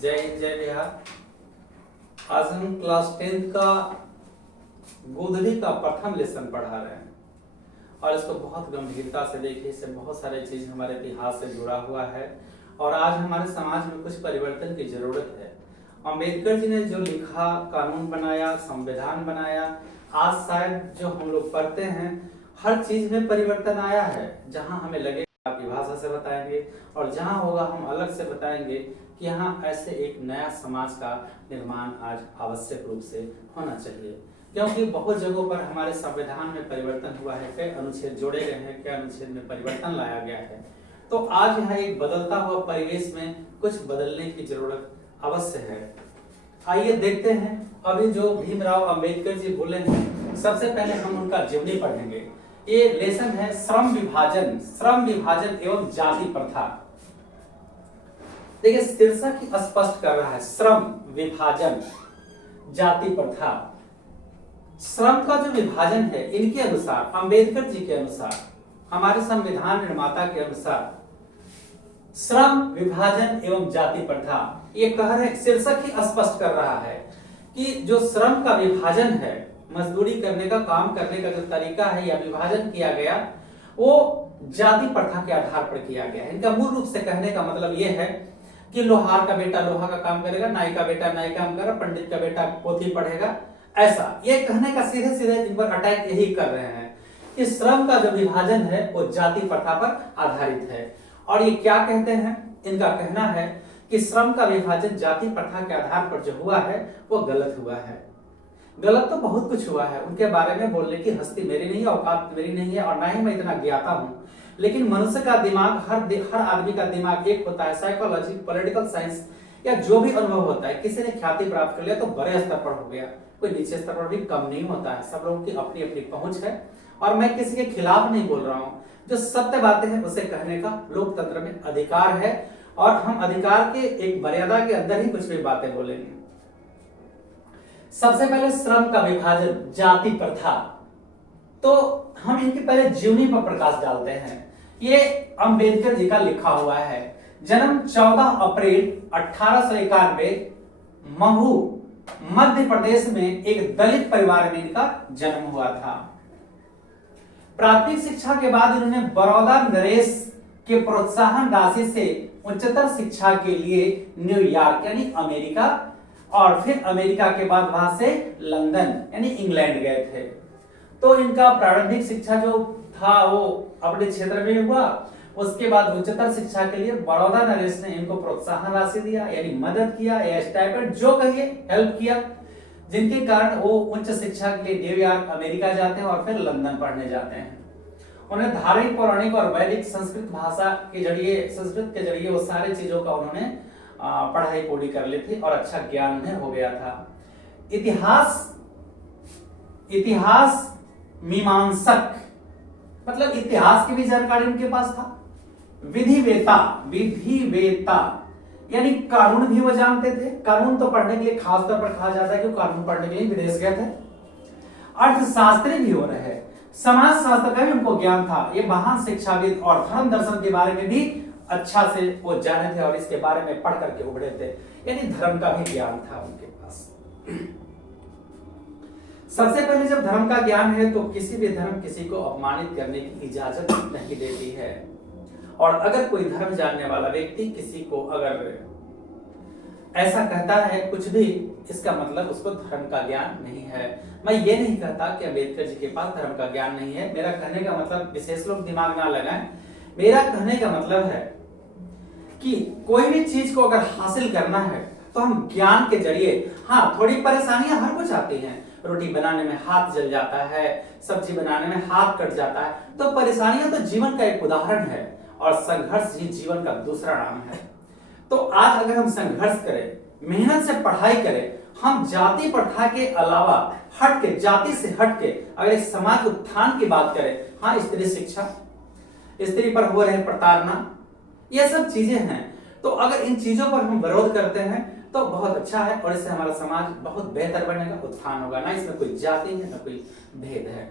जय हिंद जय बिहार। आज हम क्लास 10th का गोधली का प्रथम लेसन पढ़ा रहे हैं और इसको बहुत गंभीरता से देखिए। इससे बहुत सारे चीज हमारे इतिहास से जुड़ा हुआ है और आज हमारे समाज में कुछ परिवर्तन की जरूरत है। अंबेडकर जी ने जो लिखा, कानून बनाया, संविधान बनाया, आज शायद जो हम लोग पढ़ते हैं हर चीज में परिवर्तन आया है। जहां हमें लगे आपकी भाषा से बताएंगे और जहां होगा हम अलग से बताएंगे कि यहाँ ऐसे एक नया समाज का निर्माण आज आवश्यक रूप से होना चाहिए, क्योंकि बहुत जगहों पर हमारे संविधान में परिवर्तन हुआ है, कई अनुच्छेद जोड़े गए हैं, कई अनुच्छेद में परिवर्तन लाया गया है। तो आज यहाँ एक बदलता हुआ परिवेश में कुछ बदलने की जरूरत अवश्य है। आइए देखते हैं अभी जो भीमराव अंबेडकर जी बोले हैं। सबसे पहले हम उनका जीवनी पढ़ेंगे। ये लेसन है श्रम विभाजन एवं जाति प्रथा। देखिए शीर्षक ही स्पष्ट कर रहा है, श्रम विभाजन जाति प्रथा। श्रम का जो विभाजन है इनके अनुसार, अंबेडकर जी के अनुसार, हमारे संविधान निर्माता के अनुसार, श्रम विभाजन एवं जाति प्रथा ये कह रहे, शीर्षक ही स्पष्ट कर रहा है कि जो श्रम का विभाजन है, मजदूरी करने का, काम करने का जो तरीका है या विभाजन किया गया वो जाति प्रथा के आधार पर किया गया है। इनका मूल रूप से कहने का मतलब ये है कि लोहार का बेटा लोहा का काम करेगा, नाई का बेटा नाई काम करेगा, पंडित का बेटा पोथी पढ़ेगा, ऐसा ये कहने का सीधे सीधे इन पर अटैक यही कर रहे हैं कि श्रम का जो विभाजन है वो जाति प्रथा पर आधारित है। और ये क्या कहते हैं, इनका कहना है कि श्रम का विभाजन जाति प्रथा के आधार पर जो हुआ है वो गलत हुआ है। गलत तो बहुत कुछ हुआ है, उनके बारे में बोलने की हस्ती मेरी नहीं है, औकात मेरी नहीं है और ना ही मैं इतना ज्ञाता हूं। लेकिन मनुष्य का दिमाग, हर आदमी का दिमाग एक होता है। साइकोलॉजी, पॉलिटिकल साइंस या जो भी अनुभव होता है, किसी ने ख्याति प्राप्त कर लिया तो बड़े स्तर पर हो गया, कोई नीचे स्तर पर भी कम नहीं होता है। सब लोगों की अपनी अपनी पहुंच है और मैं किसी के खिलाफ नहीं बोल रहा हूं। जो सत्य बातें हैं उसे कहने का लोकतंत्र में अधिकार है और हम अधिकार के एक मर्यादा के अंदर ही कुछ भी बातें बोलेंगे। सबसे पहले श्रम का विभाजन, जाति प्रथा, तो हम इनके पहले जीवनी पर प्रकाश डालते हैं। ये अंबेडकर जी का लिखा हुआ है। जन्म 14 अप्रैल 1891 महू मध्य प्रदेश में एक दलित परिवार में इनका जन्म हुआ था। प्राथमिक शिक्षा के बाद इन्होंने बड़ौदा नरेश के प्रोत्साहन राशि से उच्चतर शिक्षा के लिए न्यूयॉर्क यानी अमेरिका और फिर अमेरिका के बाद वहां से लंदन यानी इंग्लैंड गए थे। तो इनका प्रारंभिक शिक्षा जो था वो अपने क्षेत्र में हुआ। उसके बाद उच्चतर शिक्षा के लिए बड़ौदा नरेश ने इनको प्रोत्साहन राशि दिया यानी मदद किया या स्टाइपेंड जो कहिए, हेल्प किया, जिनके कारण वो उच्च शिक्षा के लिए न्यूयॉर्क अमेरिका जाते हैं और फिर लंदन पढ़ने जाते हैं। उन्हें धार्मिक, पौराणिक और वैदिक संस्कृत भाषा के जरिए, संस्कृत के जरिए वो सारी चीजों का उन्होंने पढ़ाई पूरी कर ली थी और अच्छा ज्ञान उन्हें हो गया था। इतिहास मीमांसक मतलब इतिहास की भी जानकारी उनके पास था। विधिवेता यानी कानून भी वो जानते थे। कानून तो पढ़ने के लिए खासतौर पर कहा जाता है कि कानून पढ़ने के लिए विदेश गए थे। अर्थशास्त्री भी हो रहे, समाज शास्त्र का भी उनको ज्ञान था। ये महान शिक्षाविद और धर्म दर्शन के बारे में भी अच्छा से वो जाने थे और इसके बारे में पढ़ करके उभरे थे, यानी धर्म का भी ज्ञान था उनके पास। सबसे पहले जब धर्म का ज्ञान है तो किसी भी धर्म किसी को अपमानित करने की इजाजत नहीं देती है। और अगर कोई धर्म जानने वाला व्यक्ति किसी को अगर ऐसा कहता है कुछ भी, इसका मतलब उसको धर्म का ज्ञान नहीं है। मैं ये नहीं कहता कि अंबेडकर जी के पास धर्म का ज्ञान नहीं है। मेरा कहने का मतलब, विशेष लोग दिमाग ना लगाएं, मेरा कहने का मतलब है कि कोई भी चीज को अगर हासिल करना है तो हम ज्ञान के जरिए, हाँ थोड़ी परेशानियां हर कुछ आती हैं, रोटी बनाने में हाथ जल जाता है, सब्जी बनाने में हाथ कट जाता है, तो परेशानियां तो जीवन का एक उदाहरण है और संघर्ष ही जीवन का दूसरा नाम है। तो आज अगर हम संघर्ष करें, मेहनत से पढ़ाई करें, हम जाति प्रथा के अलावा हट के, जाति से हट के अगर इस समाज उत्थान की बात करें, हाँ स्त्री शिक्षा, स्त्री पर हो रहे प्रताड़ना, ये सब चीजें हैं। तो अगर इन चीजों पर हम विरोध करते हैं तो बहुत अच्छा है और इससे हमारा समाज बहुत बेहतर बनेगा, उत्थान होगा। ना इसमें कोई जाति है ना कोई भेद है।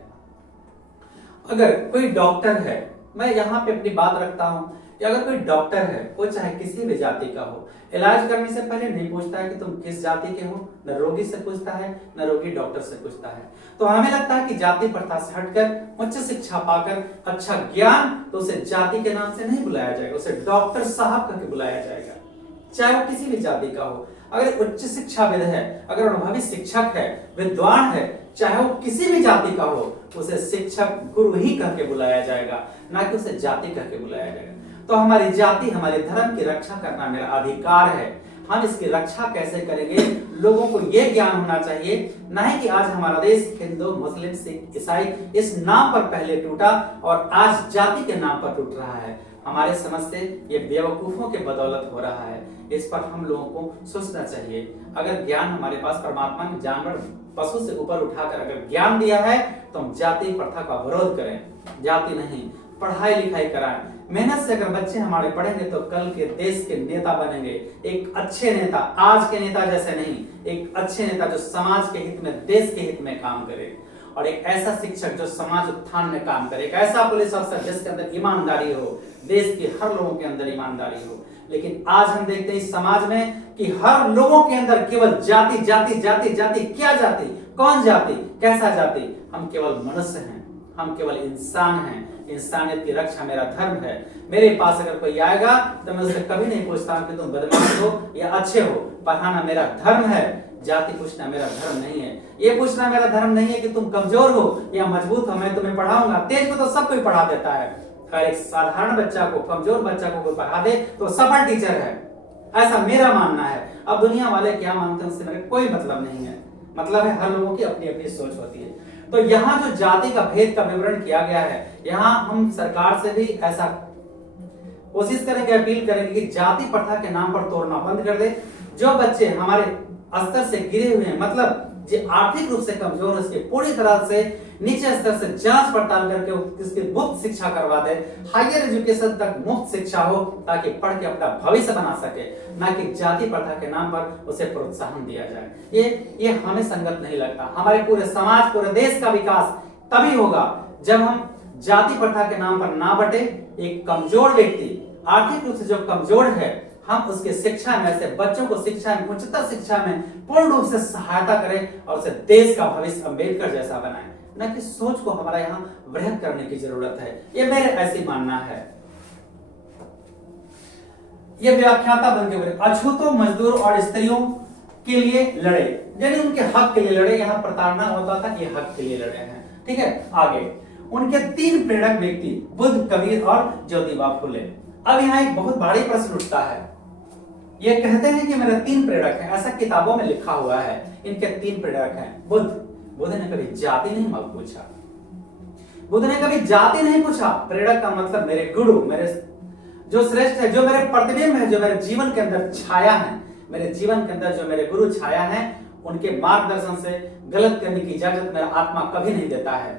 अगर कोई डॉक्टर है, मैं यहाँ पे अपनी बात रखता हूँ या अगर कोई डॉक्टर है वो चाहे किसी भी जाति का हो, इलाज करने से पहले नहीं पूछता है कि तुम किस जाति के हो, न रोगी से पूछता है न रोगी डॉक्टर से पूछता है। तो हमें लगता है कि जाति प्रथा से हटकर उच्च शिक्षा पाकर अच्छा ज्ञान, तो उसे जाति के नाम से नहीं बुलाया जाएगा, उसे डॉक्टर साहब करके बुलाया जाएगा, चाहे वो किसी भी जाति का हो। अगर उच्च शिक्षाविद है, अगर अनुभवी शिक्षक है, विद्वान है, चाहे वो किसी भी जाति का हो, उसे शिक्षक गुरु ही कह के बुलाया जाएगा, ना कि उसे जाति कह के बुलाया जाएगा। तो हमारी जाति, हमारे धर्म की रक्षा करना मेरा अधिकार है। हम इसकी रक्षा कैसे करेंगे, लोगों को यह ज्ञान होना चाहिए, ना ही कि आज हमारा देश हिंदू, मुस्लिम, सिख, ईसाई इस नाम पर पहले टूटा और आज जाति के नाम पर टूट रहा है। हमारे समझ से ये बेवकूफों के बदौलत हो रहा है। इस पर हम लोगों को सोचना चाहिए। अगर ज्ञान हमारे पास परमात्मा ने जानवर पशु से ऊपर उठाकर अगर ज्ञान दिया है तो हम जाति प्रथा का विरोध करें, जाति नहीं, पढ़ाई लिखाई कराएं। मेहनत से अगर बच्चे हमारे पढ़ेंगे तो कल के देश के नेता बनेंगे, एक अच्छे नेता, आज के नेता जैसे नहीं, एक अच्छे नेता जो समाज के हित में, देश के हित में काम करे, और एक ऐसा शिक्षक जो समाज उत्थान में काम करे, एक ऐसा पुलिस अफसर जिसके अंदर ईमानदारी हो, देश के हर लोगों के अंदर ईमानदारी हो। लेकिन आज हम देखते हैं इस समाज में कि हर लोगों के अंदर केवल जाति जाति जाति जाति। क्या जाति, कौन जाति, कैसा जाति? हम केवल मनुष्य हैं, हम केवल इंसान हैं। इंसानियत की रक्षा मेरा धर्म है। मेरे पास अगर कोई आएगा तो मैं उससे कभी नहीं पूछता कि तुम बदमाश हो या अच्छे हो। पढ़ाना मेरा धर्म है, जाति पूछना मेरा धर्म नहीं है। ये पूछना मेरा धर्म नहीं है कि तुम कमजोर हो या मजबूत हो, मैं तुम्हें पढ़ाऊंगा। तेज को तो सब कोई पढ़ा देता है, अगर एक साधारण बच्चा को, कमजोर बच्चा को कोई पढ़ा दे तो सफल टीचर है, ऐसा मेरा मानना है। अब दुनिया वाले क्या मानते हैं उससे मेरे कोई मतलब नहीं है। मतलब है हर लोगों की अपनी अपनी सोच होती है। तो यहाँ जो जाति का भेद का विवरण किया गया है, यहाँ हम सरकार से भी ऐसा कोशिश करेंगे, अपील करेंगे कि जाति प्रथा के नाम पर तोड़ना बंद कर दे। जो बच्चे हमारे स्तर से गिरे हुए हैं, मतलब जो आर्थिक रूप से कमजोर है, उसके पूरी तरह से नीचे स्तर से जांच पड़ताल करके उसकी मुफ्त शिक्षा करवा दे, हायर एजुकेशन तक मुफ्त शिक्षा हो, ताकि पढ़ के अपना भविष्य बना सके, ना कि जाति प्रथा के नाम पर उसे प्रोत्साहन दिया जाए। ये हमें संगत नहीं लगता। हमारे पूरे समाज, पूरे देश का विकास तभी होगा जब हम जाति प्रथा के नाम पर ना बटे। एक कमजोर व्यक्ति, आर्थिक रूप से जो कमजोर है, हम उसके शिक्षा में, ऐसे बच्चों को शिक्षा में, उच्चतर शिक्षा में पूर्ण रूप से सहायता करें और उसे देश का भविष्य अम्बेडकर जैसा बनाएं, न कि सोच को हमारा यहाँ वृहद करने की जरूरत है। ये मेरे ऐसी मानना है। ये व्याख्याता बन के बोले, अछूतों, मजदूर और स्त्रियों के लिए लड़े, यानी उनके हक के लिए लड़े। यहाँ प्रताड़ना होता था, ये हक के लिए लड़े हैं। ठीक है, आगे उनके 3 प्रेरक व्यक्ति, बुद्ध, कबीर और ज्योतिबा फुले। अब यहाँ एक बहुत भारी प्रश्न उठता है। ये कहते हैं कि मेरे 3 प्रेरक हैं, ऐसा किताबों में लिखा हुआ है, इनके 3 प्रेरक हैं। बुद्ध ने कभी जाति नहीं पूछा, बुद्ध ने कभी जाति नहीं पूछा। प्रेरक का मतलब मेरे गुरु, मेरे जो श्रेष्ठ है, जो मेरे प्रतिबिंब है, जो मेरे जीवन के अंदर छाया है, मेरे जीवन के अंदर जो मेरे गुरु छाया है, उनके मार्गदर्शन से गलत करने की इजाजत मेरा आत्मा कभी नहीं देता है,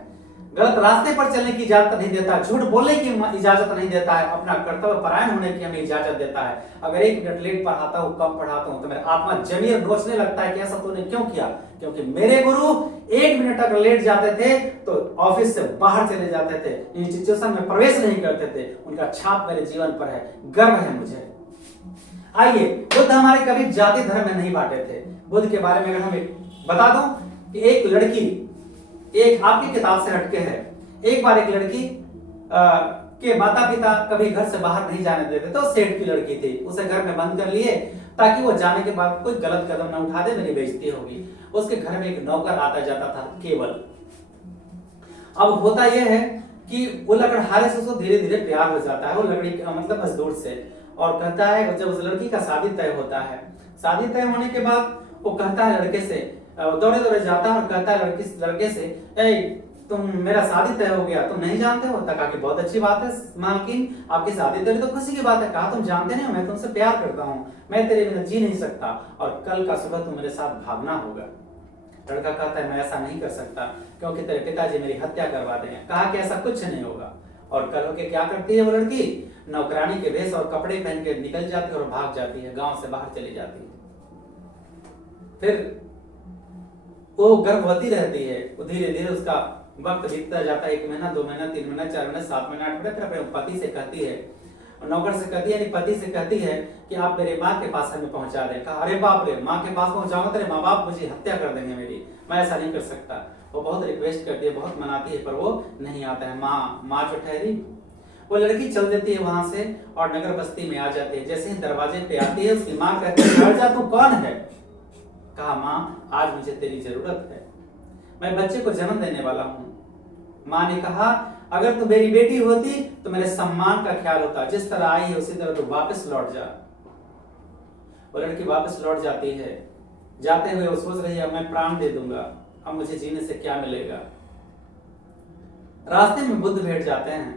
गलत रास्ते पर चलने की इजाजत नहीं देता, झूठ बोलने की इजाजत नहीं देता है, अपना कर्तव्य परायण होने की हमें इजाजत देता है। अगर 1 मिनट लेट पढ़ाता हूँ, कम पढ़ाता हूँ, तो मेरा आत्मा जमीर नोचने लगता है कि ऐसा तूने क्यों किया, क्योंकि मेरे गुरु 1 मिनट अगर लेट जाते थे तो ऑफिस से बाहर चले जाते थे, इंस्टीट्यूशन में प्रवेश नहीं करते थे। उनका छाप मेरे जीवन पर है, गर्व है मुझे। आइए, बुद्ध हमारे कभी जाति धर्म में नहीं बांटे थे। बुद्ध के बारे में अगर हमें बता दूं कि एक लड़की, एक आपकी किताब से हटके है, एक बार एक लड़की के माता पिता कभी घर से बाहर नहीं जाने देते, तो सेठ की लड़की थी, उसे घर में बंद कर लिए ताकि वो जाने के बाद कोई गलत कदम ना उठा दे, मेरी बेइज्जती होगी। उसके घर में एक नौकर आता जाता था केवल। अब होता यह है कि वो लकड़हारे से उसको धीरे धीरे प्यार हो जाता है, वो लकड़ी मतलब मजदूर से, और कहता है जब उस लड़की का शादी तय होता है, शादी तय होने के बाद वो कहता है लड़के से, दौड़े दौड़े जाता है और कहता है लड़के से, ए तुम, मेरा शादी तय हो गया, तुम नहीं जानते हो? कहा कि बहुत अच्छी बात है मालकिन, आपकी शादी तय तो खुशी की बात है। कहा तुम जानते नहीं हो, मैं तुमसे प्यार करता हूँ, मैं तेरे बिना जी नहीं सकता, और कल का सुबह तुम मेरे साथ भागना होगा। लड़का कहता है मैं ऐसा नहीं कर सकता, क्योंकि तेरे पिताजी मेरी हत्या करवा देंगे। कहा कि ऐसा कुछ नहीं होगा। और कल होके क्या करती है वो लड़की, नौकरानी के वेश और कपड़े पहन के निकल जाती है और भाग जाती है, गांव से बाहर चली जाती है। फिर वो गर्भवती रहती है, वो धीरे धीरे उसका वक्त बीतता जाता है, 1 महीना, 2 महीना, 3 महीना, 4 महीना, 7 महीना, 8 महीना, फिर अपने पति से कहती है और नौकर से कहती है, यानी पति से कहती है कि आप मेरे माँ के पास हमें पहुंचा दें। कहा अरे बाप रे, माँ के पास पहुंचाऊंगा तेरे माँ बाप मुझे हत्या कर देंगे मेरी, मैं ऐसा नहीं कर सकता। वो बहुत रिक्वेस्ट करती है, बहुत मनाती है, पर वो नहीं आता है। माँ जो ठहरी, वो लड़की चल देती है वहां से और नगर बस्ती में आ जाती है। जैसे ही दरवाजे पे आती है, उसकी माँ कहती है घर जा, तू कौन है? कहा माँ आज मुझे तेरी जरूरत है, मैं बच्चे को जन्म देने वाला हूँ। माँ ने कहा अगर तू मेरी बेटी होती तो मेरे सम्मान का ख्याल होता, जिस तरह आई है उसी तरह तू वापस लौट जा। वो लड़की वापस लौट जाती है। जाते हुए वो सोच रही है मैं प्राण दे दूंगा, अब मुझे जीने से क्या मिलेगा। रास्ते में बुद्ध भेट जाते हैं।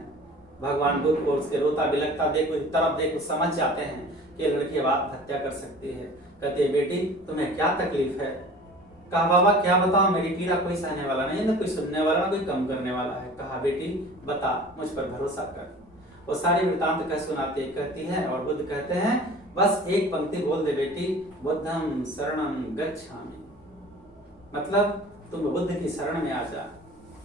भगवान बुद्ध को उसके रोता बिलखता देख, तरफ देख समझ जाते हैं कि लड़की अब आत्महत्या कर सकती है। कहते हैं बेटी तुम्हें क्या तकलीफ है? कहा बाबा क्या बताओ, मेरी पीड़ा कोई सहने वाला नहीं, ना कोई सुनने वाला, ना कोई कम करने वाला है। कहा बेटी बता, मुझ पर भरोसा कर। वो सारी वृतांत कह सुनाती कहती है और बुद्ध कहते हैं बस एक पंक्ति बोल दे बेटी, बुद्धम शरणम गच्छामि, मतलब तुम बुद्ध की शरण में आ जा,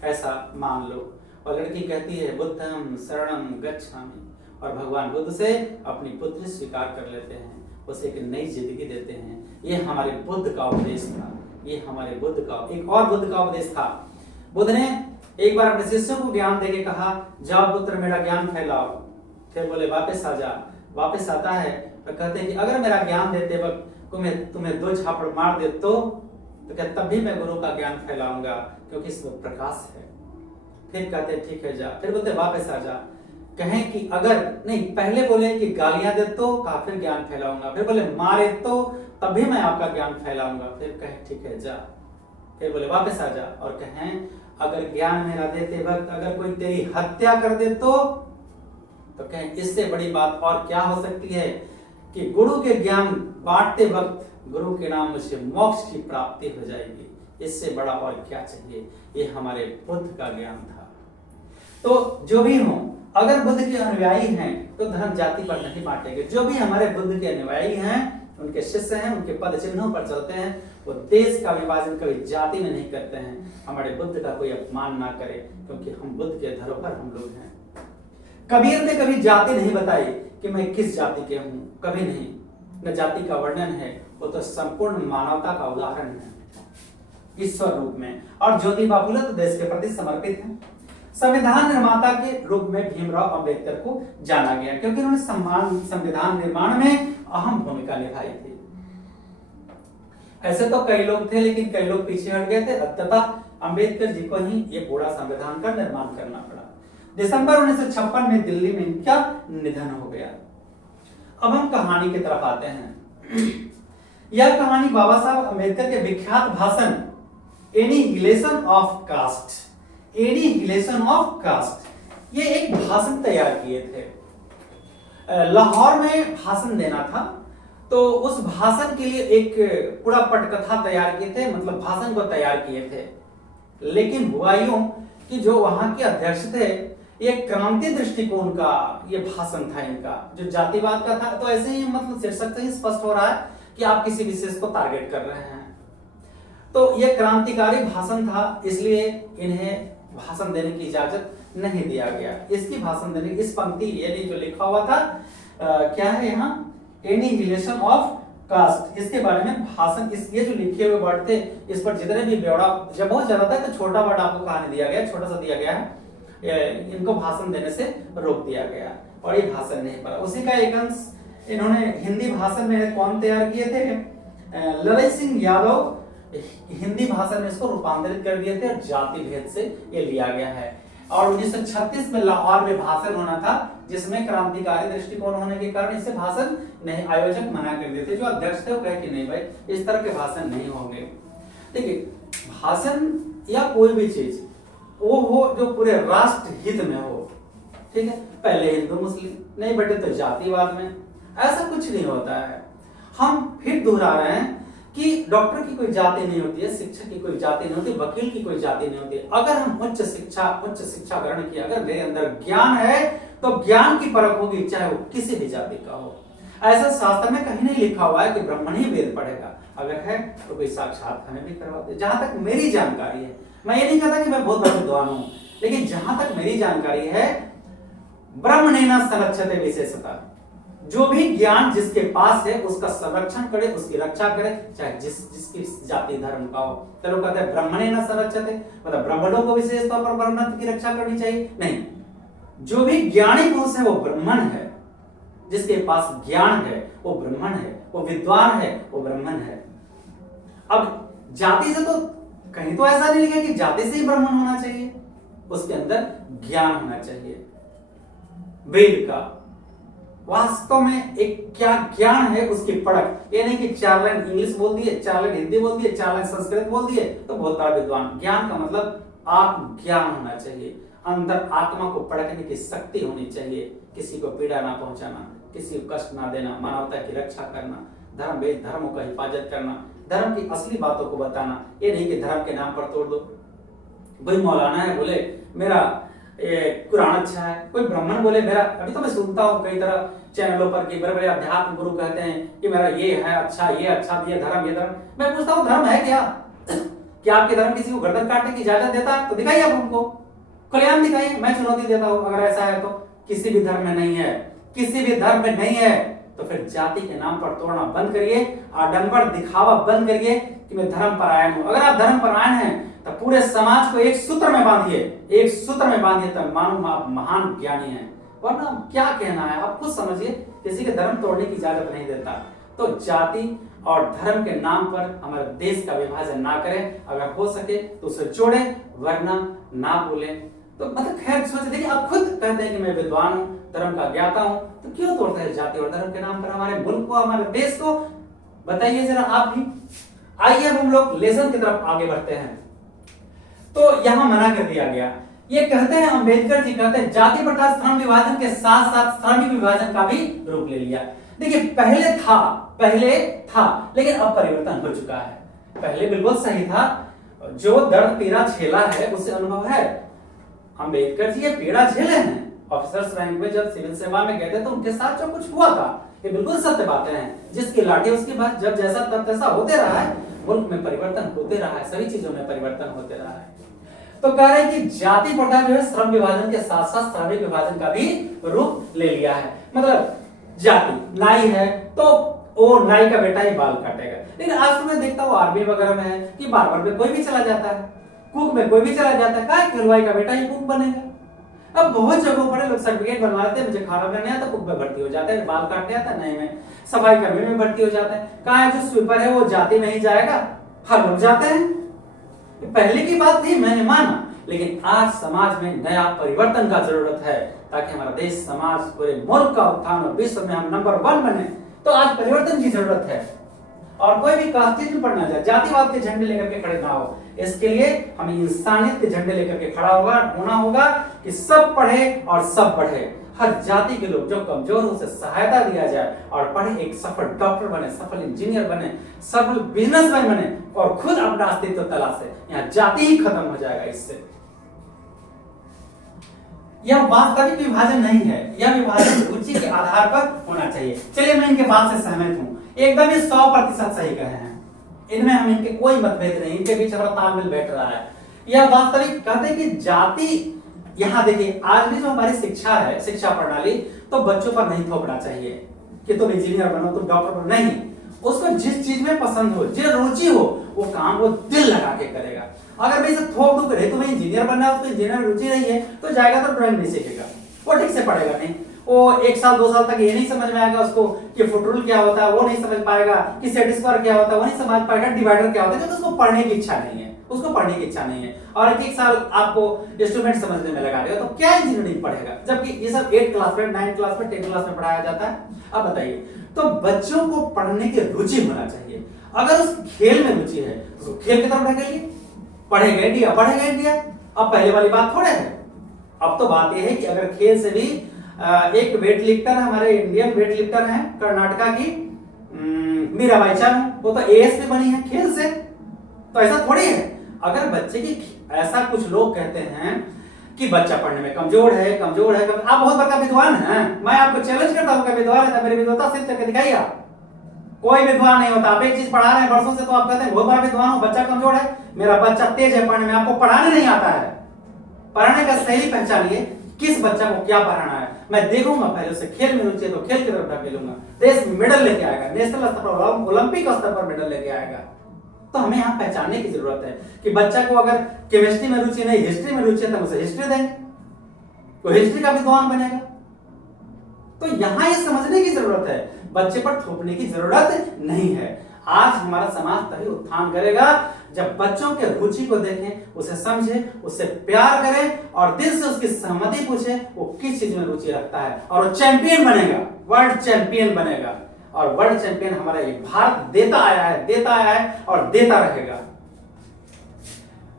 ऐसा मान लो। और लड़की कहती है बुद्धम शरणम गच्छामि, और भगवान बुद्ध से अपनी पुत्री स्वीकार कर लेते हैं, उसे एक नई जिंदगी देते हैं। ये हमारे बुद्ध का उपदेश था, ये हमारे बुद्ध का एक और बुद्ध का उपदेश था। बुद्ध ने एक बार अपने शिष्यों को ज्ञान देके कहा जाओ पुत्र मेरा ज्ञान फैलाओ। फिर बोले वापस आ जा। वापस आता है तो कहते हैं कि अगर मेरा ज्ञान देते वक्त तुम्हें 2 झापड़ मार दे तो क्या तब भी मैं गुरु का ज्ञान फैलाऊंगा, क्योंकि इसमें प्रकाश है। फिर कहते ठीक है जा। फिर बोलते वापस आ जा। कहें कि अगर नहीं, पहले बोले कि गालियां दे तो कहा फिर ज्ञान फैलाऊंगा। फिर बोले मारे तो तब भी मैं आपका ज्ञान फैलाऊंगा। फिर कहे ठीक है जा। फिर बोले वापस आ जा। और कहें अगर ज्ञान मेरा देते वक्त अगर कोई तेरी हत्या कर दे तो कहें इससे बड़ी बात और क्या हो सकती है कि गुरु के ज्ञान बांटते वक्त गुरु के नाम से मोक्ष की प्राप्ति हो जाएगी। इससे बड़ा और क्या चाहिए? ये हमारे बुद्ध का ज्ञान था। तो जो भी हो, अगर बुद्ध के अनुयायी हैं तो धर्म जाति पर नहीं बांटेंगे। जो भी हमारे बुद्ध के अनुयायी हैं, उनके शिष्य हैं, उनके पद चिन्हों पर चलते हैं, वो देश का विभाजन कभी जाति में नहीं करते हैं। हमारे बुद्ध का कोई अपमान ना करे, क्योंकि हम बुद्ध के धरोहर हम लोग हैं। कबीर ने कभी जाति नहीं बताई कि मैं किस जाति के हूं, कभी नहीं। न जाति का वर्णन है, वो तो संपूर्ण मानवता का उदाहरण है ईश्वर रूप में। और ज्योतिबा फुले तो देश के प्रति समर्पित है। संविधान निर्माता के रूप में भीमराव अंबेडकर को जाना गया, क्योंकि उन्होंने संविधान निर्माण में अहम भूमिका निभाई थी। ऐसे तो कई लोग थे, लेकिन कई लोग पीछे हट गए थे, तथा अंबेडकर जी को ही ये पूरा संविधान का निर्माण करना पड़ा। दिसंबर 1956 में दिल्ली में इनका निधन हो गया। अब हम कहानी की तरफ आते हैं। यह कहानी बाबा साहब अंबेडकर के विख्यात भाषण annihilation of caste, annihilation of caste, ये एक भाषण तैयार किए थे। लाहौर में भाषण देना था, तो उस भाषण के लिए एक पूरा पटकथा तैयार किए थे, मतलब भाषण को तैयार किए थे। लेकिन हुआ यूं कि जो वहां के अध्यक्ष थे, एक क्रांति दृष्टिकोण का ये भाषण था इनका, जो जातिवाद का था। तो ऐसे ही मतलब शीर्षक से ही स्पष्ट हो रहा है कि आप किसी विशेष को टारगेट कर रहे हैं। तो ये क्रांतिकारी भाषण था, इसलिए इन्हें भाषण देने की इजाजत नहीं दिया गया। इसकी भाषण देने की इस पंक्ति यानी जो लिखा हुआ था क्या है यहाँ, एनिहिलेशन ऑफ कास्ट, इसके बारे में भाषण, इस ये जो लिखे हुए वर्ड थे इस पर जितने भी ब्यौरा, जब बहुत ज्यादा था तो छोटा वर्ड आपको कहानी दिया गया, छोटा सा दिया गया है, इनको भाषण देने से रोक दिया गया और ये भाषण नहीं पड़ा। उसी का एक अंश इन्होंने हिंदी भाषण में कौन तैयार किए थे, ललित सिंह यादव हिंदी भाषा में इसको रूपांतरित कर दिए थे और जाति भेद से ये लिया गया है। और 1936 में लाहौर में भाषण होना था, जिसमें क्रांतिकारी दृष्टिकोण होने के कारण इसे भाषण नहीं, आयोजक मना कर दिए थे। जो अध्यक्ष थे वो कहे कि नहीं भाई इस तरह के भाषण नहीं होंगे। देखिए भाषण या कोई भी चीज वो हो जो पूरे राष्ट्र हित में हो, ठीक है। पहले हिंदू मुस्लिम, नहीं बेटे तो जातिवाद में, ऐसा कुछ नहीं होता है। हम फिर दोहरा रहे हैं कि डॉक्टर की कोई जाति नहीं होती है, शिक्षक की कोई जाति नहीं होती, वकील की कोई जाति नहीं होती। अगर हम उच्च शिक्षा ग्रहण किया, अगर मेरे अंदर ज्ञान है तो ज्ञान की परख होगी, चाहे वो किसी भी जाति का हो। ऐसा शास्त्र में कहीं नहीं लिखा हुआ है कि ब्राह्मण ही वेद पढ़ेगा, अगर है तो कोई साक्षात हमें भी करवा दे। जहां तक मेरी जानकारी है, मैं ये नहीं कहता कि मैं बहुत बड़ा विद्वान हूं, लेकिन जहां तक मेरी जानकारी है ब्रह्मणेन संरक्षते विशेषतः, जो भी ज्ञान जिसके पास है उसका संरक्षण करे, उसकी रक्षा करे, चाहे जिसकी जाति धर्म का हो। चलो कहते हैं ब्रह्मणेन संरक्षते, मतलब ब्राह्मणों को विशेष तौर पर ब्रह्मत्व की रक्षा करनी चाहिए, नहीं, जो भी ज्ञानी पुरुष है वो ब्राह्मण है, जिसके पास ज्ञान है वो ब्राह्मण है, वो विद्वान है वो ब्राह्मण है। अब जाति से तो कहीं तो ऐसा नहीं लिखा कि जाति से ही ब्राह्मण होना चाहिए, उसके अंदर ज्ञान होना चाहिए वेद का, वास्तव में एक क्या ज्ञान है उसकी परख। ये नहीं कि 4 लाइन इंग्लिश बोल दिए, 4 लाइन हिंदी बोल दिए, 4 लाइन संस्कृत बोल दिए तो बहुत बड़ा विद्वान। ज्ञान का मतलब आत्म ज्ञान होना चाहिए, अंदर आत्मा को परखने की शक्ति होनी चाहिए, किसी को पीड़ा ना पहुंचाना, किसी को कष्ट ना देना, मानवता की रक्षा करना, धर्म वेद धर्मों का हिफाजत करना, धर्म की असली बातों को बताना। ये नहीं कि धर्म के नाम पर तोड़ दो। कोई मौलाना है बोले मेरा कुरान अच्छा है, कोई ब्राह्मण बोले मेरा, अभी तो मैं सुनता हूँ कई तरह चैनलों पर कि बड़े बड़े अध्यात्म गुरु कहते हैं कि मेरा ये है अच्छा, ये अच्छा, ये धर्म, ये धर्म। मैं पूछता हूँ धर्म है क्या? क्या आपके धर्म किसी को गर्दन काटने की इजाजत देता है? तो दिखाइए आप हमको, खुलेआम दिखाइए, मैं चुनौती देता हूँ अगर ऐसा है तो। किसी भी धर्म में नहीं है, किसी भी धर्म में नहीं है, तो फिर जाति के नाम पर तोड़ना बंद करिए, आडंबर दिखावा बंद करिए कि मैं धर्म परायण हूं। अगर आप धर्म परायण हैं तो पूरे समाज को एक सूत्र में बांधिए, एक सूत्र में बांधिए, तब मानो आप महान ज्ञानी हैं। वरना क्या कहना है आप खुद समझिए, किसी के धर्म तोड़ने की इजाजत नहीं देता। तो जाति और धर्म के नाम पर हमारे देश का विभाजन ना करें, अगर हो सके तो उसे जोड़े, वरना ना बोले। तो मतलब खैर सोच देखिए, आप खुद कहते हैं कि मैं विद्वान हूं, धर्म का ज्ञाता हूं, तो क्यों तोड़ते हैं जाति और धर्म के नाम पर हमारे मुल्क को, हमारे देश को? बताइए जरा आप भी। आइए अब हम लोग लेसन की तरफ आगे बढ़ते हैं। तो यहां मना कर दिया गया, ये कहते हैं अंबेडकर जी कहते हैं जाति प्रथा श्रम विभाजन के साथ साथ श्रमिक विभाजन का भी रूप ले लिया। देखिए पहले था लेकिन अब परिवर्तन हो चुका है। पहले बिल्कुल सही था, जो दर्द पीड़ा झेला है उससे अनुभव है। अंबेडकर जी ये पीड़ा झेले हैं, ऑफिसर्स रैंक में जब सिविल सेवा में गए थे तो उनके साथ जो कुछ हुआ था, ये बिल्कुल सत्य बातें हैं। जिसकी लाठी उसके बाद जब जैसा तब तैसा होते रहा है, मुल्क में परिवर्तन होते रहा है, सभी चीजों में परिवर्तन होते रहा है। तो कह रहे हैं कि जाति प्रथा जो है श्रम विभाजन के साथ साथ श्रमिक विभाजन का भी रूप ले लिया है। मतलब जाति नाई है तो वो नाई का बेटा ही बाल काटेगा, लेकिन आज तो मैं देखता हूँ आर्मी वगैरह में है कि बार्बर में कोई भी चला जाता है, कुक में कोई भी चला जाता है, क्या हलवाई का बेटा ही कुक बनेगा। अब बहुत जगहों पर लोग सर्टिफिकेट बनवा लेते हैं, मुझे खाना बनाने आता, कुक में भर्ती हो जाता है, बाल काटने आता, नए में सफाई कर्मी में भर्ती हो जाता है। कहा है जो स्वीपर है वो जाति में ही जाएगा, हर लोग जाते हैं। पहले की बात थी, मैंने माना, लेकिन आज समाज में नया परिवर्तन का जरूरत है ताकि हमारा देश समाज पूरे मुल्क का उत्थान और विश्व में हम नंबर 1 बने। तो आज परिवर्तन की जरूरत है और कोई भी कास्टिज्म पर ना जाए, जातिवाद के झंडे लेकर के खड़े ना हो। इसके लिए हमें इंसानियत के झंडे लेकर के खड़ा होना होगा कि सब पढ़े और सब बढ़े। हर जाति के लोग जो कमजोर हो उसे सहायता दिया जाए और पढ़े, एक सफल डॉक्टर बने, सफल इंजीनियर बने, सफल बिजनेसमैन बने और खुद अपना अस्तित्व तलाशे। यहाँ जाति ही खत्म हो जाएगा इससे। यह वास्तविक विभाजन नहीं है, यह विभाजन रुचि के आधार पर होना चाहिए। चलिए मैं इनके बात से सहमत हूं, एकदम ही 100% सही कहे हैं, इनमें हम इनके कोई मतभेद नहीं, इनके बीच हमारा तालमेल बैठ रहा है। यह वास्तविक कहते हैं कि जाति, यहाँ देखिए आज भी जो हमारी शिक्षा है, शिक्षा प्रणाली, तो बच्चों पर नहीं थोपना चाहिए कि तुम इंजीनियर बनो, तुम डॉक्टर बनो, नहीं। उसको जिस चीज में पसंद हो, जो रुचि हो, वो काम वो दिल लगा के करेगा। अगर मैं इसे थोप दूं कि तुम्हें इंजीनियर बनना है, उसको इंजीनियर में रुचि नहीं है, तो जाएगा तो ड्राइंग नहीं सीखेगा, वो ठीक से पढ़ेगा नहीं, वो 1 साल 2 साल तक ये नहीं समझ में आएगा उसको कि फुट रूल क्या होता है, वो नहीं समझ पाएगा कि सेट स्क्वायर क्या होता है, वो नहीं समझ पाएगा डिवाइडर क्या होता है, क्योंकि उसको पढ़ने की इच्छा नहीं है, उसको पढ़ने की इच्छा नहीं है। और 1 साल आपको इंस्ट्रूमेंट समझने में लगा रहे हो, तो क्या इंजीनियरिंग पढ़ेगा, जबकि ये सब 8 क्लास में, 9 क्लास में, 10 क्लास में पढ़ाया जाता है। अब बताइए, तो बच्चों को पढ़ने की रुचि होना चाहिए। अगर उस खेल में रुचि है तो खेल की तरफ ढकेलिए, पढ़ेगा इंडिया, पढ़ेगा इंडिया। अब पहले वाली बात थोड़े है, अब तो बात यह है कि अगर खेल से भी एक वेट लिफ्टर, हमारे इंडियन वेट लिफ्टर हैं कर्नाटका की मीराबाई चानू, वो तो एएस में बनी है खेल से, तो ऐसा थोड़ी है। अगर बच्चे की, ऐसा कुछ लोग कहते हैं कि बच्चा पढ़ने में कमजोर है, कमजोर है, आप बहुत बड़ा विद्वान हैं, मैं आपको चैलेंज करता हूं, विद्वान है, मेरी विद्वता सिद्ध करके दिखाइए आप। कोई विद्वान नहीं होता, आप एक चीज पढ़ा रहे हैं वर्षों से, तो आप कहते हैं बहुत बड़ा विद्वान हूं, बच्चा कमजोर है, मेरा बच्चा तेज है पढ़ने में, आपको पढ़ाने नहीं आता है। पढ़ने का सही पहचानिए किस बच्चा को क्या पढ़ाना है, मैं देखूंगा। पहले उसे खेल में रुचि है तो खेल की तरफ ढकेलूंगा, देश में मेडल लेके आएगा, नेशनल स्तर पर ओलंपिक स्तर पर मेडल लेके आएगा। तो हमें यहाँ पहचानने की जरूरत है कि बच्चा को अगर केमिस्ट्री में रुचि नहीं, हिस्ट्री में रुचि है, तो उसे हिस्ट्री देंगे, तो हिस्ट्री का विद्वान बनेगा। तो यहां ये समझने की जरूरत है, बच्चे पर थोपने की जरूरत नहीं है। आज हमारा समाज तभी उत्थान करेगा जब बच्चों के रुचि को देखें, उसे समझें, उससे प्यार करें और दिल से उसकी सहमति पूछें वो किस चीज में रुचि रखता है, और वो चैंपियन बनेगा, वर्ल्ड चैंपियन बनेगा। और वर्ल्ड चैंपियन हमारा ये भारत देता आया है और देता रहेगा।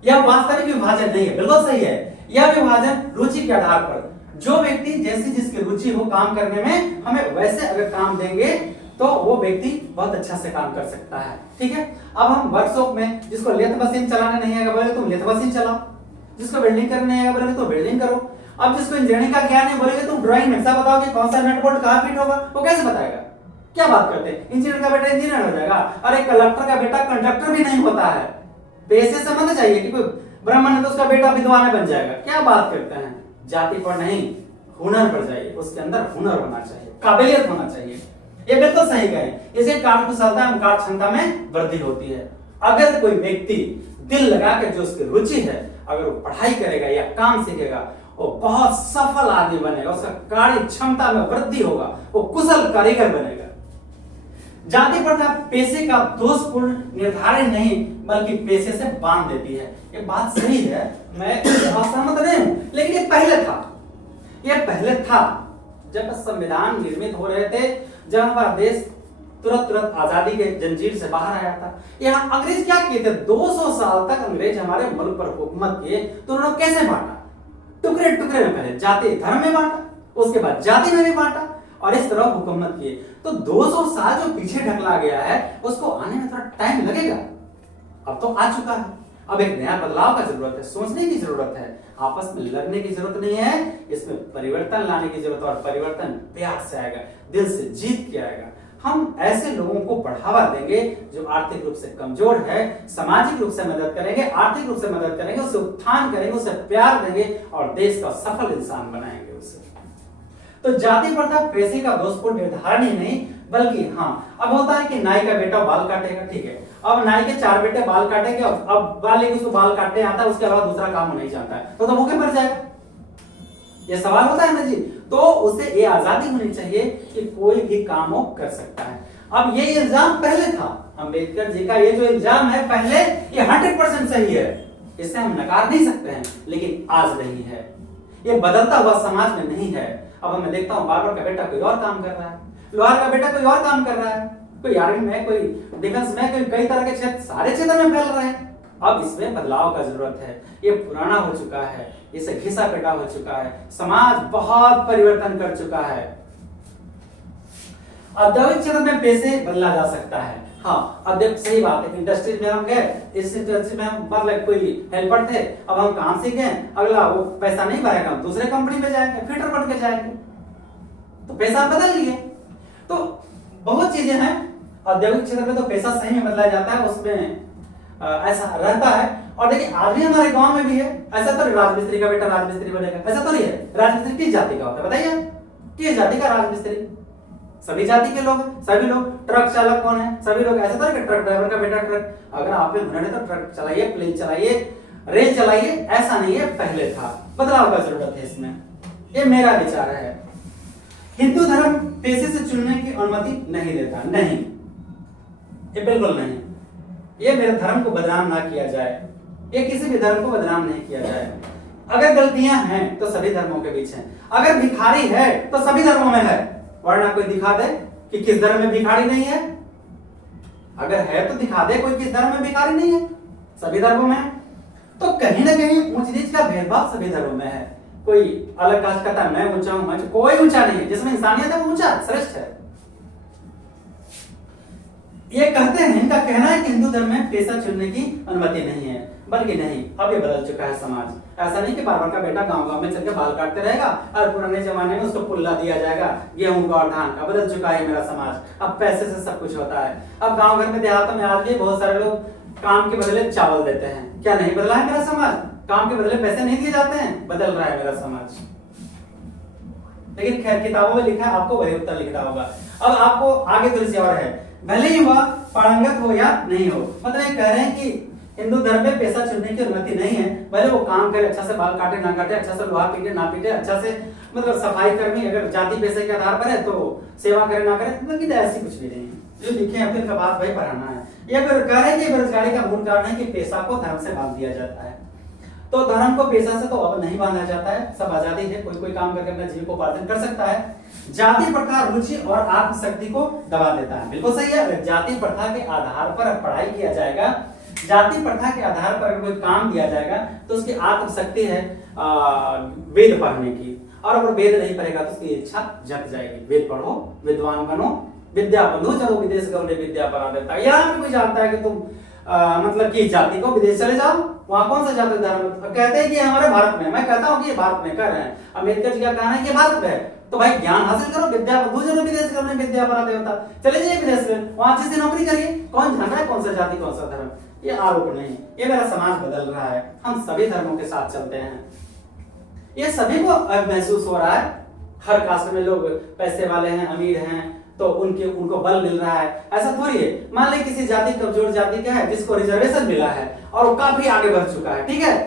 यह वास्तविक विभाजन नहीं है, बिल्कुल सही है। यह विभाजन रुचि के आधार पर, जो व्यक्ति जैसी जिसकी रुचि हो काम करने में, हमें वैसे अगर काम देंगे तो वो व्यक्ति बहुत अच्छा से काम कर सकता है। ठीक है, अब हम वर्कशॉप में जिसको लेथ मशीन चलाने नहीं आएगा बोले तुम लेथ मशीन चलाओ, जिसको वेल्डिंग करने नहीं आएगा बोले तो वेल्डिंग करो। अब जिसको इंजीनियरिंग का ज्ञान है बोलेगे तुम ड्राइंग में ऐसा बताओ कि कौन सा नट बोल्ट कहां फिट होगा, वो कैसे बताएगा? क्या बात करते हैं, इंजीनियर का बेटा इंजीनियर हो जाएगा, अरे कंडक्टर का बेटा कंडक्टर भी नहीं होता है। पैसे समझ चाहिए कि कोई ब्राह्मण है तो उसका बेटा विद्वान बन जाएगा, क्या बात करते हैं? जाति पर नहीं, हुनर पर जाइए, उसके अंदर हुनर होना चाहिए, काबिलियत होना चाहिए। ये बिल्कुल सही कहे, इसे कार्यकुशलता एवं कार्य क्षमता में वृद्धि होती है। अगर कोई व्यक्ति दिल लगा के जो उसकी रुचि है, अगर वो पढ़ाई करेगा या काम सीखेगा, वो बहुत सफल आदमी बनेगा, उसका कार्य क्षमता में वृद्धि होगा, वो कुशल कारीगर बनेगा। जाति प्रथा पेशे का दोषपूर्ण निर्धारण नहीं बल्कि पेशे से बांध देती है। ये बात सही है, मैं असहमत नहीं हूं, लेकिन ये पहले था जब संविधान निर्मित हो रहे थे, जब हमारा देश तुरंत आजादी के जंजीर से बाहर आया था। यहाँ अंग्रेज क्या किए थे, 200 साल तक अंग्रेज हमारे मुल्क पर हुकूमत किए, तो उन्होंने कैसे बांटा? टुकड़े टुकड़े में, पहले जाति धर्म में बांटा, उसके बाद जाति में भी बांटा और इस तरह हुकूमत किए। तो 200 साल जो पीछे ढकला गया है उसको आने में थोड़ा टाइम लगेगा, अब तो आ चुका है। अब एक नया बदलाव का जरूरत है, सोचने की जरूरत है, आपस में लड़ने की जरूरत नहीं है, इसमें परिवर्तन लाने की जरूरत है। और परिवर्तन प्यार से आएगा, दिल से जीत के आएगा। हम ऐसे लोगों को बढ़ावा देंगे जो आर्थिक रूप से कमजोर है, सामाजिक रूप से मदद करेंगे, आर्थिक रूप से मदद करेंगे, उसे उत्थान करेंगे, उसे प्यार देंगे और देश का सफल इंसान बनाएंगे उसे। तो जाति प्रथा पेशे का दोषपूर्ण निर्धारण ही नहीं बल्कि अब होता है कि नाई का बेटा बाल काटेगा, ठीक है, अब नाई के 4 बेटे बाल काटेंगे, अब वाले उसको बाल काटने आता है, उसके अलावा दूसरा काम नहीं जानता है, तो भूखे मर जाएगा। ये सवाल होता है ना जी। तो उसे ये आजादी होनी चाहिए कि कोई भी काम वो कर सकता है। अब ये इल्जाम पहले था, अंबेडकर जी का ये जो इल्जाम है पहले, ये 100% सही है, इसे हम नकार नहीं सकते हैं, लेकिन आज नहीं है, ये बदलता हुआ समाज में नहीं है। अब मैं देखता हूँ बार्बर का बेटा कोई और काम कर रहा है, लोहार का बेटा कोई और काम कर रहा है, कोई आर्मी में, कोई डिफेंस में, कोई कई तरह के क्षेत्र, सारे क्षेत्र में फैल रहे हैं। अब इसमें बदलाव का जरूरत है, ये पुराना हो चुका है, इसे घिसा पेटा हो चुका है, समाज बहुत परिवर्तन कर चुका है। औद्योगिक क्षेत्र में पैसे बदला जा सकता है। अब देख सही बात है, इंडस्ट्रीज में हम गए, इस इंडस्ट्री में हम मतलब कोई हेल्पर थे, अब हम काम सीख गए, अगला वो पैसा नहीं भरेगा, हम दूसरे कंपनी में जाएंगे, फिटर बन के जाएंगे, तो पैसा बदल लिए। तो बहुत चीजें हैं, औद्योगिक क्षेत्र में तो पैसा सही में बदला जाता है, उसमें ऐसा रहता है। और देखिए आज भी हमारे गांव में भी है, ऐसा तो राजमिस्त्री का बेटा राजमिस्त्री बनेगा, ऐसा तो नहीं है। राजमिस्त्री किस जाति का होता है बताइए, किस जाति का राजमिस्त्री? सभी जाति के लोग, सभी लोग। ट्रक चालक कौन है? सभी लोग। ऐसा तो नहीं ट्रक ड्राइवर का बेटा ट्रक, अगर आप में हुनर है तो ट्रक चलाइए, प्लेन चलाइए, रेल चलाइए, ऐसा नहीं है, पहले था। बदलाव का जरूरत है इसमें, ये मेरा विचार है। हिंदू धर्म पेशे से चुनने की अनुमति नहीं देता, नहीं, ये बिल्कुल नहीं। ये मेरे धर्म को बदनाम ना किया जाए, ये किसी भी धर्म को बदनाम नहीं किया जाए। अगर गलतियां हैं तो सभी धर्मों के बीच हैं, अगर भिखारी है तो सभी धर्मों में है, वरना कोई दिखा दे कि किस धर्म में भिखारी नहीं है। अगर है तो दिखा दे कोई किस धर्म में भिखारी नहीं है, सभी धर्मों में है। तो कहीं ना कहीं ऊंच नीच का भेदभाव सभी धर्मों में है। कोई अलग कास्ट कहता है मैं ऊंचा हूं, मैं, कोई ऊंचा नहीं है, जिसमें इंसानियत है वो ऊंचा श्रेष्ठ है। ये कहते हैं, इनका कहना है कि हिंदू धर्म में पैसा चुनने की अनुमति नहीं है, बल्कि नहीं, अब ये बदल चुका है समाज। ऐसा नहीं कि बार्बर का बेटा गांव-गांव में चलकर बाल काटते रहेगा और पुराने जमाने में उसको पुल्ला दिया जाएगा गेहूं का और धान का। बदल चुका है मेरा समाज, अब पैसे से सब कुछ होता है। अब गांव घर में देहातों में आज भी बहुत सारे लोग काम के बदले चावल देते हैं। क्या नहीं बदला है मेरा समाज? काम के बदले पैसे नहीं दिए जाते हैं, बदल रहा है मेरा समाज। लेकिन खैर किताबों में लिखा है, आपको वही उत्तर लिखना होगा। अब आपको आगे थोड़ी सी और है, भले ही वह पारंगत हो या नहीं हो, मतलब ये कह रहे हैं कि हिंदू धर्म में पेशा चुनने की अनुमति नहीं है, भले वो काम करे, अच्छा से बाल काटे ना काटे, अच्छा से लोहा पीटे ना पीटे, अच्छा से मतलब सफाई कर्मी अगर जाति पेशे के आधार पर है तो सेवा करे ना करे, लेकिन ऐसी कुछ भी नहीं है। जो लिखे हैं फिर बात वही पढ़ाना है। ये कह रहे हैं कि बेरोजगारी का मूल कारण है कि पेशा को धर्म से बांध दिया जाता है। तो धर्म को पेशा से तो अब नहीं बांधा जाता है, सब आजादी है, कोई कोई काम करके अपना जीविकोपार्जन कर सकता है। जाति प्रथा रुचि और आत्मशक्ति को दबा देता है, बिल्कुल सही है। अगर जाति प्रथा के आधार पर पढ़ाई किया जाएगा, जाति प्रथा के आधार पर अगर कोई काम दिया जाएगा तो उसकी आत्मशक्ति है वेद पढ़ने की, और अगर वेद नहीं पढ़ेगा तो उसकी इच्छा जग जाएगी। वेद पढ़ो, विद्वान बनो, विद्या बंधु, चलो विदेश गौने विद्या परा देता है। यहाँ पे कोई जानता है कि तुम मतलब कि जाति को विदेश चले जाओ, वहां कौन सा जाति धर्म कहते हैं कि हमारे भारत में, मैं कहता हूँ कि ये भारत में कर रहे हैं। अम्बेडकर जी का कहना है कि भारत में है, तो भाई ज्ञान हासिल करो, विद्या बंधु, चलो विदेश गौने विद्या परा देवता, चले जाइए विदेश में, वहां अच्छे से नौकरी करिए। कौन जान रहा है कौन सा जाति कौन सा धर्म? ये आरोप नहीं, ये मेरा समाज बदल रहा है, हम सभी धर्मों के साथ चलते हैं, ये सभी को महसूस हो रहा है। हर कास्ट में लोग पैसे वाले हैं, अमीर हैं, तो उनको बल मिल रहा है, ऐसा थोड़ी है। मान ले किसी जाति कमजोर जाति का है जिसको रिजर्वेशन मिला है और वो काफी आगे बढ़ चुका है, ठीक है,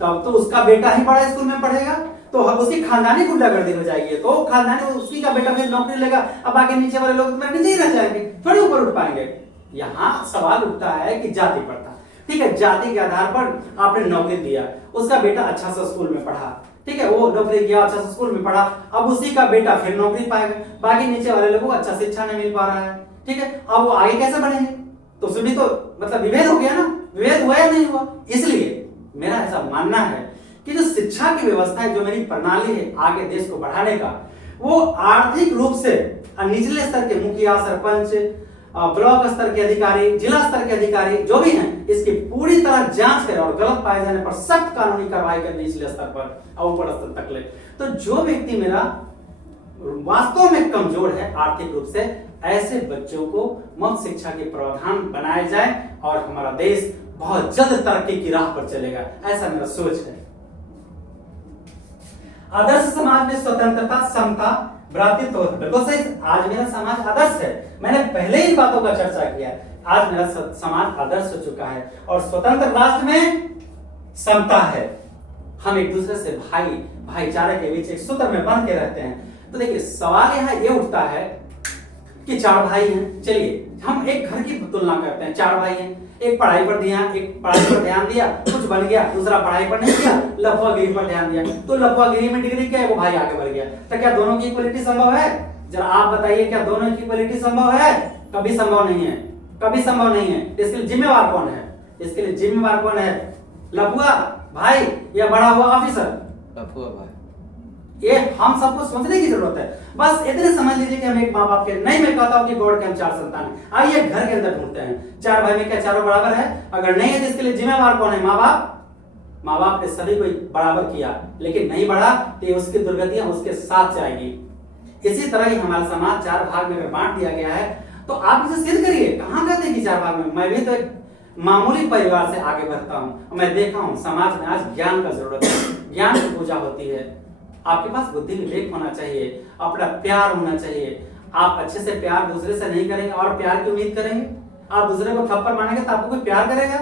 तब तो उसका बेटा ही बड़ा स्कूल में पढ़ेगा तो उसकी खानदानी गुंडागर्दी हो जाएगी, तो खानदानी उसकी का बेटा फिर नौकरी लेगा, अब आगे नीचे वाले लोग नीचे ही रह जाएंगे, थोड़ी ऊपर उठ पाएंगे। यहाँ सवाल उठता है कि जाति प्रथा, ठीक है, जाति के आधार पर आपने नौकरी दिया, उसका बेटा अच्छा सा स्कूल में पढ़ा, ठीक है, वो नौकरी किया, अच्छा सा स्कूल में पढ़ा, अब उसी का बेटा फिर नौकरी पाएगा, बाकी नीचे वाले लोगों को अच्छा शिक्षा नहीं मिल पा रहा है, ठीक है, अब वो आगे कैसे बढ़ेंगे? तो उसमें तो मतलब विभेद हो गया ना, विभेद हुआ या नहीं हुआ? इसलिए मेरा ऐसा मानना है कि जो शिक्षा की व्यवस्था है, जो मेरी प्रणाली है आगे देश को बढ़ाने का, वो आर्थिक रूप से निचले स्तर के मुखिया, सरपंच, ब्लॉक स्तर के अधिकारी, जिला स्तर के अधिकारी जो भी हैं, इसकी पूरी तरह जांच करें और गलत पाए जाने पर सख्त कानूनी कार्रवाई करें निचले स्तर पर और ऊपर स्तर तक ले। तो जो व्यक्ति मेरा वास्तव में कमजोर है आर्थिक रूप से, ऐसे बच्चों को मुफ्त शिक्षा के प्रावधान बनाए जाए और हमारा देश बहुत जल्द तरक्की की राह पर चलेगा, ऐसा मेरा सोच है। आदर्श समाज में स्वतंत्रता, समता, भ्रातृत्व, बिल्कुल सही। आज मेरा समाज आदर्श है, मैंने पहले इन बातों का चर्चा किया। आज मेरा समाज आदर्श हो चुका है और स्वतंत्र राष्ट्र में समता है, हम एक दूसरे से भाईचारे के बीच एक सूत्र में बंध के रहते हैं। तो देखिए सवाल यहाँ ये उठता है कि 4 भाई हैं, चलिए हम एक घर की तुलना करते हैं, 4 भाई हैं, एक पढ़ाई पर ध्यान दिया, कुछ बन गया, दूसरा पढ़ाई पर नहीं किया, लफुआगिरी पर ध्यान दिया, तो लफुआगिरी में डिग्री क्या है, वो भाई आगे बढ़ गया। तो क्या दोनों की इक्वलिटी संभव है? जरा आप बताइए, क्या दोनों की इक्वलिटी संभव है? कभी संभव नहीं है, कभी संभव नहीं है। इसके लिए जिम्मेवार कौन है? इसके लिए जिम्मेवार कौन है? लफुआ भाई या बड़ा हुआ ऑफिसर? लफुआ भाई। ये हम सबको सोचने की जरूरत है। बस इतने समझ लीजिए कि हम एक माँ बाप के, नहीं मैं कहता हूँ कि गॉड के हम 4 संतान हैं। आइए घर के अंदर ढूंढते हैं, 4 भाई में क्या चारों बराबर है? अगर नहीं है तो इसके लिए जिम्मेवार कौन है? माँ बाप। माँ बाप ने सभी को बराबर किया, लेकिन नहीं बढ़ा तो उसकी दुर्गतियां उसके साथ जाएगी। इसी तरह ही हमारा समाज 4 भाग में अगर बांट दिया गया है तो आप इसे सिद्ध करिए। कहाँ कहते हैं कि 4 भाग में? मैं भी तो एक मामूली परिवार से आगे बढ़ता हूँ, मैं देखा हूँ समाज में आज ज्ञान का जरूरत है, ज्ञान की पूजा होती है। आपके पास बुद्धि विवेक होना चाहिए, अपना प्यार होना चाहिए। आप अच्छे से प्यार दूसरे से नहीं करेंगे और प्यार की उम्मीद करेंगे, आप दूसरे को थप्पड़ मारेंगे तो आपको कोई प्यार करेगा?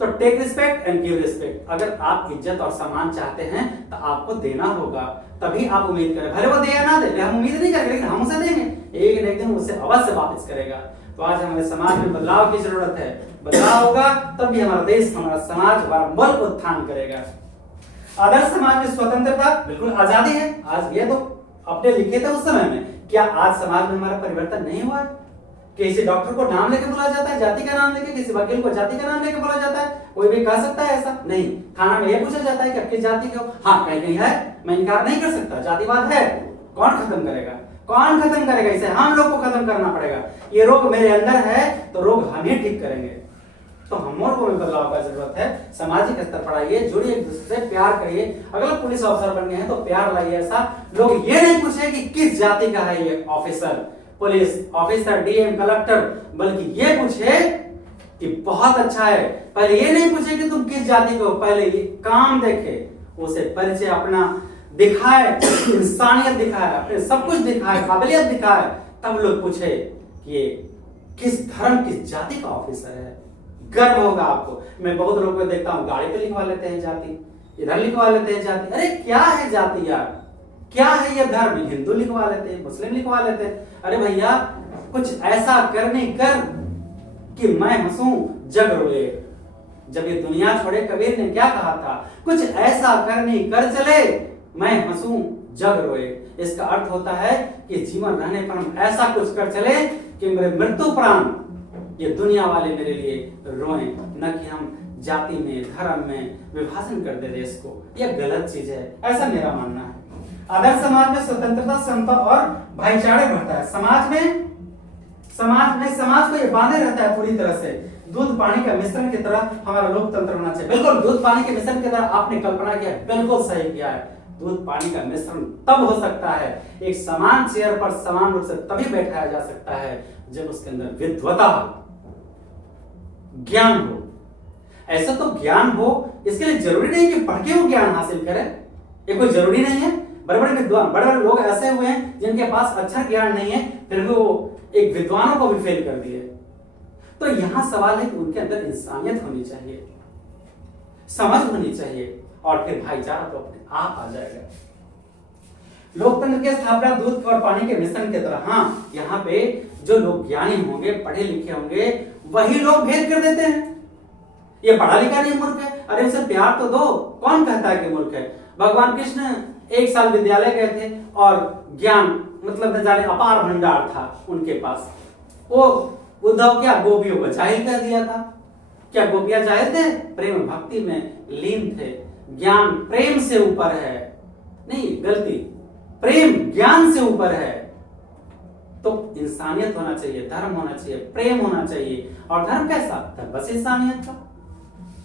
तो take respect and give respect. अगर आप इज्जत और सम्मान चाहते हैं तो आपको देना होगा, तभी आप उम्मीद करें। भले वो दे या ना दे, हम उम्मीद नहीं करेंगे, लेकिन हम उसे देंगे, एक न एक दिन उसे अवश्य वापस करेगा। तो आज हमारे समाज में बदलाव की जरूरत है, बदलाव होगा तब भी हमारा देश, हमारा समाज, हमारा मुल्क उत्थान करेगा। आदर्श समाज में स्वतंत्रता, बिल्कुल आजादी है। आज ये तो अपने लिखे थे उस समय में, क्या आज समाज में हमारा परिवर्तन नहीं हुआ? किसी डॉक्टर को नाम लेके बुलाया जाता है, जाति का नाम लेके, किसी वकील को जाति का नाम लेके बुलाया जाता है? कोई भी कह सकता है ऐसा? नहीं। खाना में ये पूछा जाता है कि आपकी जाति क्या हो? हाँ कहीं कहीं है, मैं इनकार नहीं कर सकता, जातिवाद है। कौन खत्म करेगा? कौन खत्म करेगा इसे? हम लोग को खत्म करना पड़ेगा। ये रोग मेरे अंदर है तो रोग हम ही ठीक करेंगे। तो हम लोगों में बदलाव का जरूरत है। सामाजिक स्तर पर आइए, जुड़िए, एक दूसरे से प्यार करिए। अगर पुलिस ऑफिसर बन गए हैं तो प्यार लाइए। ऐसा लोग ये नहीं पूछे कि किस जाति का है ये officer, police officer, DM, collector, बल्कि ये पूछे कि बहुत अच्छा है। पहले ये नहीं पूछे कि तुम किस जाति को, पहले ये काम देखे, उसे परिचय अपना दिखाए, इंसानियत दिखाए, अपने सब कुछ दिखाए, काबिलियत दिखाए, तब लोग पूछे कि ये किस धर्म किस जाति का ऑफिसर है। गर्व होगा आपको। मैं बहुत लोगों को देखता हूँ गाड़ी पे लिखवा लेते हैं जाति, इधर लिखवा लेते हैं जाति। अरे क्या है जाति यार, क्या है ये धर्म? हिंदू लिखवा लेते हैं, मुस्लिम लिखवा लेते हैं। अरे भैया कुछ ऐसा करने कर कि मैं हंसूं जग रोए। जब ये दुनिया छोड़े कबीर ने क्या कहा था? कुछ ऐसा करने कर चले मैं हंसूं जग रोए। इसका अर्थ होता है कि जीवन रहने पर हम ऐसा कुछ कर चले कि मेरे मृत्यु प्राण ये दुनिया वाले मेरे लिए रोएं, न कि हम जाति में धर्म में विभाजन कर दे देश को। यह गलत चीज है, ऐसा मेरा मानना है। आदर्श समाज में स्वतंत्रता, समता और भाईचारे बढ़ता है। समाज को ये बांधे रहता है पूरी तरह से। दूध पानी का मिश्रण की तरह हमारा लोकतंत्र होना चाहिए। बिल्कुल दूध पानी के मिश्रण की तरह आपने कल्पना किया, बिल्कुल सही किया है। दूध पानी का मिश्रण तब हो सकता है, एक समान चेयर पर समान रूप से तभी बैठाया जा सकता है जब उसके अंदर विद्वता हो, ज्ञान हो। ऐसा तो ज्ञान हो, इसके लिए जरूरी नहीं कि पढ़ के वो ज्ञान हासिल करे, ये कोई जरूरी नहीं है। बड़े बड़े विद्वान, बड़े बड़े लोग ऐसे हुए हैं जिनके पास अच्छा ज्ञान नहीं है, फिर भी वो एक विद्वानों को भी फेल कर दिए। तो यहां सवाल है कि उनके अंदर इंसानियत होनी चाहिए, समझ होनी चाहिए, और फिर भाईचारा तो अपने आप आ जाएगा। लोकतंत्र की स्थापना दूध और पानी के मिश्रण की तरह। हाँ, यहाँ पे जो लोग ज्ञानी होंगे, पढ़े लिखे होंगे, वही लोग भेद कर देते हैं। ये पढ़ा लिखा नहीं मूर्ख है, अरे उसे प्यार तो दो। कौन कहता है कि मूर्ख है? भगवान कृष्ण 1 साल विद्यालय गए थे और ज्ञान मतलब न जाने अपार भंडार था उनके पास। वो उद्धव क्या गोपियों को जाहिल कर दिया था? क्या गोपियां जाहिल थे? प्रेम भक्ति में लीन थे। ज्ञान प्रेम से ऊपर है, नहीं गलती, प्रेम ज्ञान से ऊपर है। तो इंसानियत होना चाहिए, धर्म होना चाहिए, प्रेम होना चाहिए। और धर्म कैसा? धर्म बस इंसानियत का।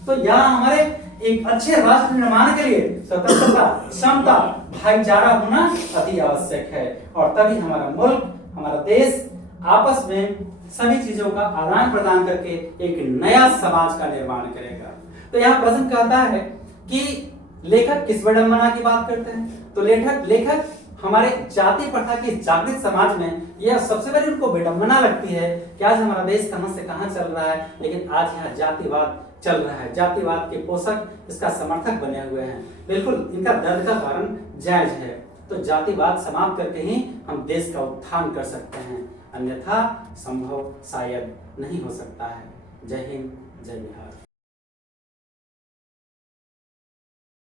तो यहाँ हमारे एक अच्छे राष्ट्र निर्माण के लिए स्वतंत्रता, समता, भाईचारा होना अति आवश्यक है। और तभी हमारा मुल्क, हमारा देश आपस में सभी चीजों का आदान प्रदान करके एक नया समाज का निर्माण करेगा। तो यहाँ प्रश्न कहता है कि लेखक किस विडंबना की बात करते हैं? तो लेखक हमारे जाति प्रथा के जागृत समाज में यह सबसे बड़ी उनको विडंबना लगती है कि आज हमारा देश कहां से कहां चल रहा है, लेकिन आज यहाँ जातिवाद चल रहा है। जातिवाद के पोषक इसका समर्थक बने हुए हैं। बिल्कुल इनका दर्द का कारण जायज है। तो जातिवाद समाप्त करके ही हम देश का उत्थान कर सकते हैं, अन्यथा संभव शायद नहीं हो सकता है। जय हिंद, जय बिहार।